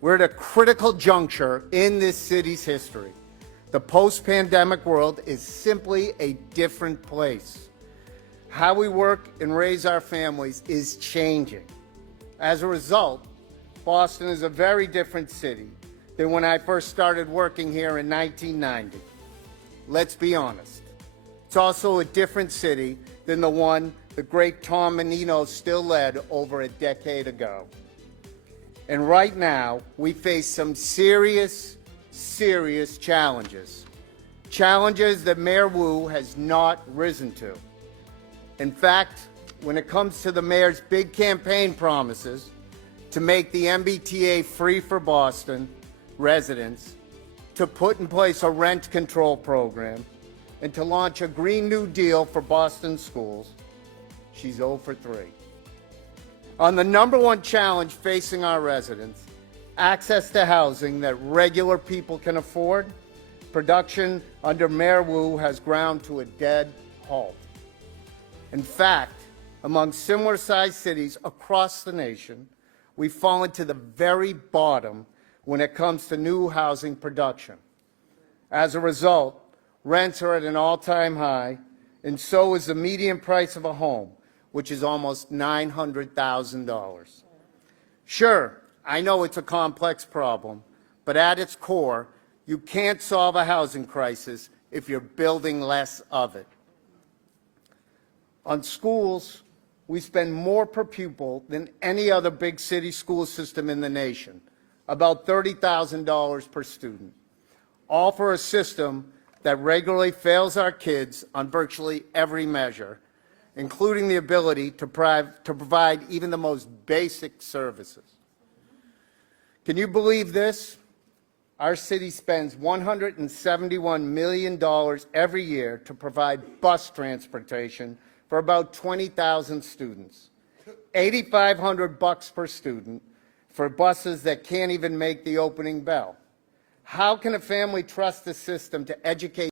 We're at a critical juncture in this city's history. The post-pandemic world is simply a different place. How we work and raise our families is changing. As a result, Boston is a very different city than when I first started working here in 1990. Let's be honest. It's also a different city than the one the great Tom Menino still led over a decade ago. And right now, we face some serious challenges. Challenges that Mayor Wu has not risen to. In fact, when it comes to the mayor's big campaign promises to make the MBTA free for Boston residents, to put in place a rent control program, and to launch a Green New Deal for Boston schools, she's 0 for 3. On the number one challenge facing our residents, access to housing that regular people can afford, production under Mayor Wu has ground to a dead halt. In fact, among similar-sized cities across the nation, we've fallen to the very bottom when it comes to new housing production. As a result, rents are at an all-time high, and so is the median price of a home, which is almost $900,000. Sure, I know it's a complex problem, but at its core, you can't solve a housing crisis if you're building less of it. On schools, we spend more per pupil than any other big city school system in the nation, about $30,000 per student, all for a system that regularly fails our kids on virtually every measure, including the ability to provide even the most basic services. Can you believe this? Our city spends $171 million every year to provide bus transportation for about 20,000 students, $8,500 per student for buses that can't even make the opening bell. How can a family trust the system to educate